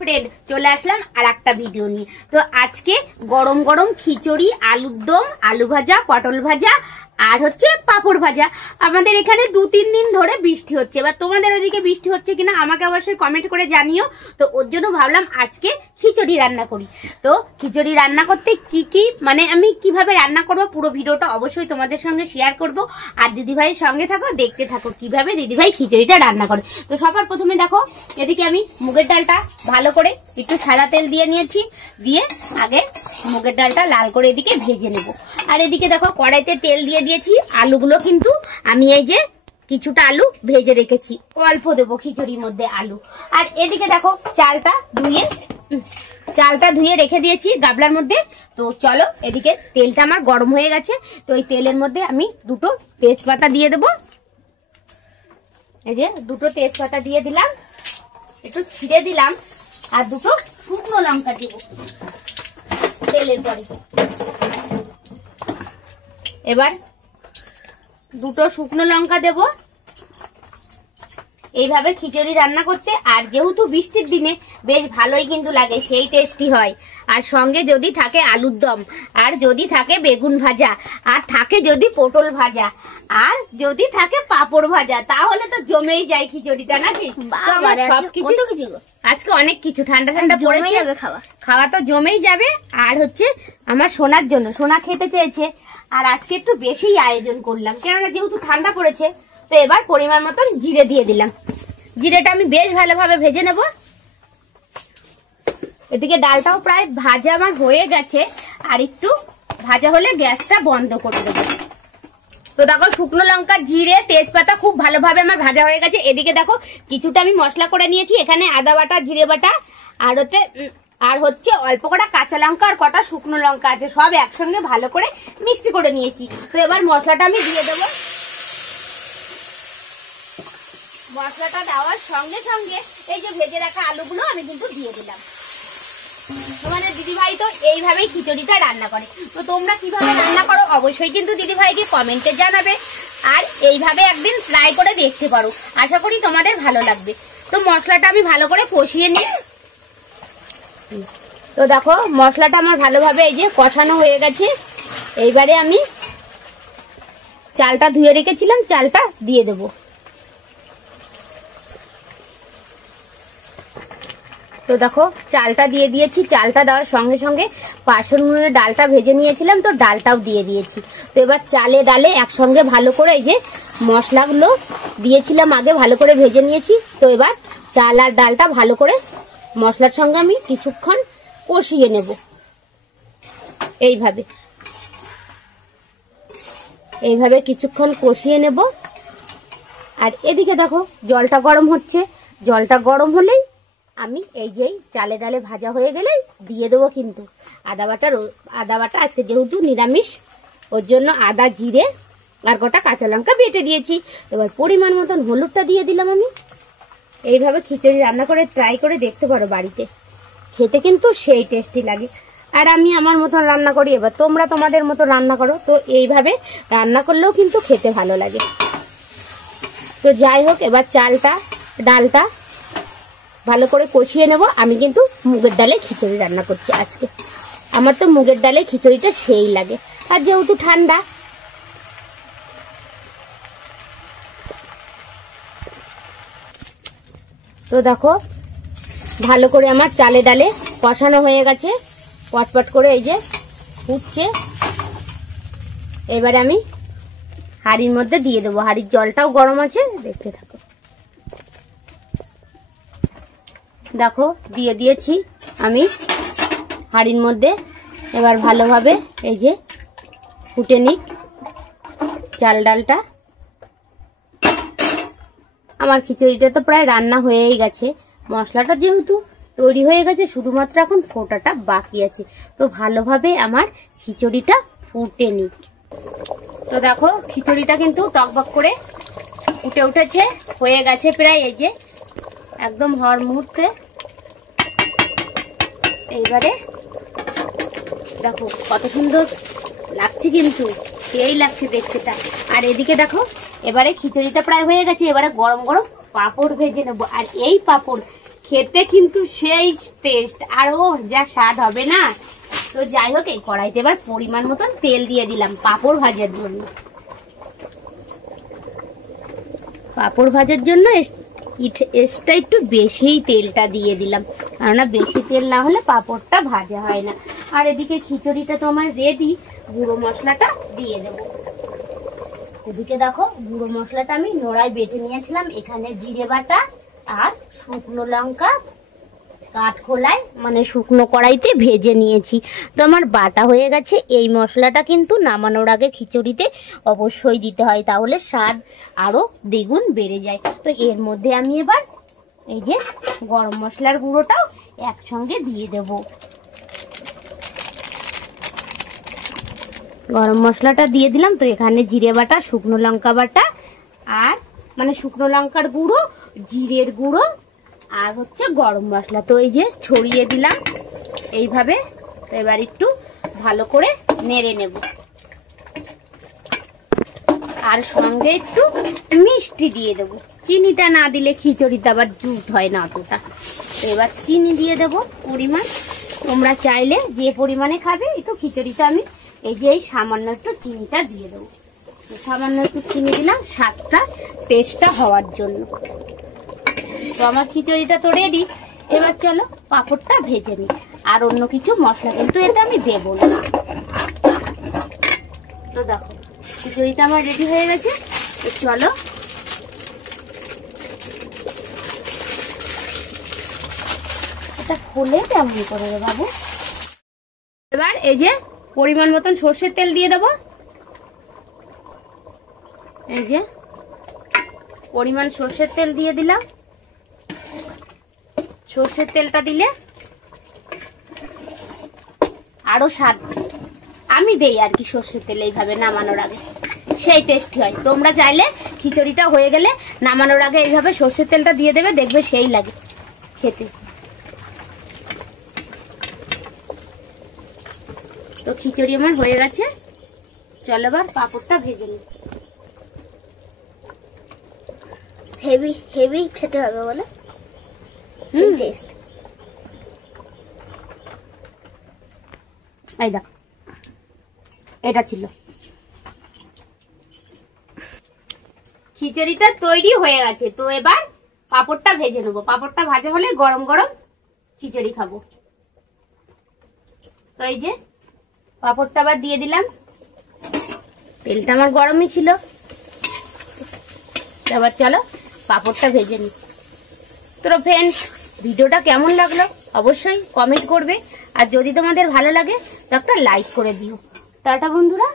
Friend চলে আসলাম আর একটা video নিয়ে। তো আজকে গরম গরম খিচুড়ি, আলুর দম, আলু ভাজা, পটল ভাজা আর হচ্ছে পাঁপড় ভাজা। আমাদের এখানে 2-3 দিন ধরে বৃষ্টি হচ্ছে, এবার তোমাদের ওদিকে বৃষ্টি হচ্ছে কিনা আমাকে অবশ্যই কমেন্ট করে জানিও। তো ওর জন্য ভাবলাম আজকে খিচুড়ি রান্না করি। তো খিচুড়ি রান্না করতে কি মানে আমি কিভাবে রান্না করব পুরো ভিডিওটা অবশ্যই তোমাদের সঙ্গে শেয়ার করব। আর দিদিভাইয়ের সঙ্গে থাকো, দেখতে থাকো কিভাবে দিদিভাই খিচুড়িটা রান্না করে। তো সবার প্রথমে দেখো এদিকে আমি মুগের ডালটা ভালো করে একটু সাদা তেল দিয়ে নিয়েছি, দিয়ে আগে মুগের ডালটা লাল করে এদিকে ভেজে নেব। আর এদিকে দেখো কড়াইতে তেল দিয়ে দিয়েছি। আলুগুলো কিন্তু আমি এই যে কিছুটা আলু ভেজে রেখেছি, অল্প দেবো খিচুড়ির মধ্যে আলু। আর এদিকে দেখো চালটা ধুয়ে রেখে দিয়েছি গাবলার মধ্যে। তো চলো এদিকে তেলটা আমার গরম হয়ে গেছে। তো এই তেলের মধ্যে আমি দুটো তেজপাতা দিয়ে দেবো। এই যে দুটো তেজপাতা দিয়ে দিলাম, একটু ছিঁড়ে দিলাম। আর দুটো শুকনো লঙ্কা দেব তেলের পরে। এবার দুটো শুকনো লঙ্কা দেব এইভাবে খিচুড়ি রান্না করতে। আর যেহেতু বৃষ্টির দিনে বেশ ভালোই কিন্তু লাগে, সেই টেস্টি হয়। আর সঙ্গে যদি থাকে আলুর দম, আর যদি থাকে বেগুন ভাজা, আর থাকে যদি পটল ভাজা, আর যদি থাকে পাঁপড় ভাজা, তাহলে তো জমেই যায় খিচুড়িটা, নাকি? সবকিছু আজকে অনেক কিছু ঠান্ডা ঠান্ডা পড়েছে, খাওয়া তো জমেই যাবে। আর হচ্ছে আমার সোনার জন্য, সোনা খেতে চেয়েছে। আর আজকে একটু বেশি আয়োজন করলাম, কেননা যেহেতু ঠান্ডা পড়েছে। তো এবার পরিমাণ মতন জিরে দিয়ে দিলাম। জিরেটা আমি বেশ ভালোভাবে ভেজে নেব। এদিকে ডালটাও প্রায় ভাজা আমার হয়ে গেছে, আর একটু ভাজা হলে গ্যাসটা বন্ধ করে দেবো। তো দেখো শুকনো লঙ্কা, জিরে, তেজপাতা খুব ভালোভাবে আমার ভাজা হয়ে গেছে। এদিকে দেখো কিছুটা আমি মশলা করে নিয়েছি। এখানে আদা বাটা, জিরে বাটা আর হচ্ছে অল্প কটা কাঁচা লঙ্কা আর কটা শুকনো লঙ্কা আছে, সব একসঙ্গে ভালো করে মিক্সি করে নিয়েছি। তো এবার মশলাটা আমি দিয়ে দেবো। মশলাটা দেওয়ার সঙ্গে সঙ্গে এই যে ভেজে রাখা আলুগুলো আমি কিন্তু দিয়ে দিলাম। তোমাদের দিদিভাই তো এইভাবেই খিচুড়িটা রান্না করে। তো তোমরা কিভাবে রান্না করো অবশ্যই কিন্তু দিদিভাইকে কমেন্টে জানাবে। আর এইভাবে একদিন ট্রাই করে দেখতে পারো, আশা করি তোমাদের ভালো লাগবে। তো মশলাটা আমি ভালো করে কষিয়ে নিই। তো দেখো মশলাটা আমার ভালোভাবে এই যে কষানো হয়ে গেছে। এইবারে আমি চালটা ধুয়ে রেখেছিলাম, চালটা দিয়ে দেবো। তো দেখো চালটা দিয়ে দিয়েছি। চালটা দেওয়ার সঙ্গে সঙ্গে পাঁচশোর ডালটা ভেজে নিয়েছিলাম, তো ডালটাও দিয়ে দিয়েছি। তো এবার চালে ডালে একসঙ্গে ভালো করে এই যে মশলাগুলো দিয়েছিলাম আগে ভালো করে ভেজে নিয়েছি। তো এবার চাল আর ডালটা ভালো করে মশলার সঙ্গে আমি কিছুক্ষণ কষিয়ে নেব। এইভাবে কিছুক্ষণ কষিয়ে নেব। আর এদিকে দেখো জলটা গরম হচ্ছে। জলটা গরম হলেই আমি এই যে চালে ডালে ভাজা হয়ে গেলে দিয়ে দেবো কিন্তু আদা বাটা। আজকে যেহেতু নিরামিষ, ওর জন্য আদা, জিরে আর গোটা কাঁচা লঙ্কা বেটে দিয়েছি। এবার পরিমাণ মতন হলুদটা দিয়ে দিলাম আমি। এইভাবে খিচুড়ি রান্না করে ট্রাই করে দেখতে পারো বাড়িতে, খেতে কিন্তু সেই টেস্টি লাগে। আর আমি আমার মতন রান্না করি, এবার তোমরা তোমাদের মতো রান্না করো। তো এইভাবে রান্না করলেও কিন্তু খেতে ভালো লাগে। তো যাই হোক, এবার চালটা ডালটা ভালো করে কষিয়ে নেব। আমি কিন্তু মুগের ডালে খিচুড়ি রান্না করছি আজকে। আমার তো মুগের ডালে খিচুড়িটা সেই লাগে, আর যেহেতু ঠান্ডা। তো দেখো ভালো করে আমার চালে ডালে কষানো হয়ে গেছে, পটপট করে এই যে ফুটছে। এবারে আমি হাঁড়ির মধ্যে দিয়ে দেবো। হাঁড়ির জলটাও গরম আছে, দেখতে থাকো। দেখো দিয়ে দিয়েছি আমি হাঁড়ির মধ্যে। এবার ভালোভাবে এই যে ফুটে নিক চাল ডালটা। আমার খিচুড়িটা তো প্রায় রান্না হয়েই গেছে। মশলাটা যেহেতু তৈরি হয়ে গেছে, শুধুমাত্র এখন ফোটাটা বাকি আছে। তো ভালোভাবে আমার খিচুড়িটা ফুটে নিক। তো দেখো খিচুড়িটা কিন্তু টকবক করে ফুটে উঠেছে, হয়ে গেছে প্রায় এই যে একদম হর মুহূর্তে। এইবারে দেখো কত সুন্দর লাগছে, কিন্তু সেই লাগছে দেখতেটা। আর এদিকে দেখো এবারে খিচুড়িটা প্রায় হয়ে গেছে। এবারে গরম গরম পাঁপড় ভেজে নেবো। আর এই পাঁপড় খেতে কিন্তু সেই টেস্ট, আর ও যা স্বাদ হবে না। তো যাই হোক, এই কড়াইতে এবার পরিমাণ মতন তেল দিয়ে দিলাম পাঁপড় ভাজার জন্য। পাঁপড় ভাজার জন্য এক্সট্রা একটু বেশিই তেলটা দিয়ে দিলাম, কেননা বেশি তেল না হলে পাঁপড়টা ভাজা হয় না। আর এদিকে খিচুড়িটা তো আমার রেডি, গুঁড়ো মশলাটা দিয়ে দেব। এদিকে দেখো গুঁড়ো মশলাটা আমি নোড়ায় বেটে নিয়েছিলাম, এখানে জিরে বাটা আর শুকনো লঙ্কা কাঠখোলায় মানে শুকনো কড়াইতে ভেজে নিয়েছি। তো আমার বাটা হয়ে গেছে। এই মশলাটা কিন্তু নামানোর আগে খিচুড়িতে অবশ্যই দিতে হয়, তাহলে স্বাদ আরো দ্বিগুণ বেড়ে যায়। তো এর মধ্যে আমি এবার এই যে গরম মশলার গুঁড়োটাও একসঙ্গে দিয়ে দেব। গরম মশলাটা দিয়ে দিলাম। তো এখানে জিরে বাটা, শুকনো লঙ্কা বাটা আর মানে শুকনো লঙ্কার গুঁড়ো, জিরের গুঁড়ো আর হচ্ছে গরম মশলা, তো এই যে ছড়িয়ে দিলাম এইভাবে। এবার একটু ভালো করে নেড়ে নেব, আর সঙ্গে একটু মিষ্টি দিয়ে দেব। চিনিটা না দিলে খিচুড়িতে আবার জুত হয় না অতটা। এবার চিনি দিয়ে দেব পরিমাণ, তোমরা চাইলে যে পরিমাণে খাবে। একটু খিচুড়িতে আমি এই যে এই সামান্য একটু চিনিটা দিয়ে দেবো। সামান্য একটু চিনি দিলাম স্বাদটা টেস্টটা হওয়ার জন্য। তো আমার খিচুড়িটা তো রেডি। এবার চলো পাঁপড়টা ভেজে নিই। আর অন্য কিছু মশলা কিন্তু এতে আমি দেব না। তো দেখো খিচুড়িটা আমার রেডি হয়ে গেছে। তো চলো এটা খুলে কেমন করে রে বাবু। এবার এই যে পরিমাণ মতন সর্ষের তেল দিয়ে দেবো। এই যে পরিমাণ সর্ষের তেল দিয়ে দিলাম। সর্ষের তেলটা দিলে আরো স্বাদ আমি দেই আর কি, সর্ষের তেল এইভাবে নামানোর আগে সেই টেস্টি হয়। তোমরা চাইলে খিচুড়িটা হয়ে গেলে নামানোর আগে এইভাবে সর্ষের তেলটা দিয়ে দেবে, দেখবে সেই লাগে খেতে। তো খিচুড়ি আমার হয়ে গেছে, চলো এবার পাঁপড়টা ভেজে নিই। হেভি হেভি খেতে হবে বলে টেস্ট। এই দেখ এটা ছিল খিচুড়িটা তৈরি হয়ে গেছে। তো এবার পাঁপড়টা ভেজে নেবো। পাঁপড়টা ভাজা হলে গরম গরম খিচুড়ি খাবো। তো এই যে পাঁপড়টা আবার দিয়ে দিলাম। তেলটা আমার গরমই ছিল। এবার চলো পাঁপড়টা ভেজে নিই। তো ফ্রেন্ডস, ভিডিওটা কেমন লাগলো অবশ্যই কমেন্ট করবে, আর যদি তোমাদের ভালো লাগে তো একটা লাইক করে দিও। টাটা বন্ধুরা।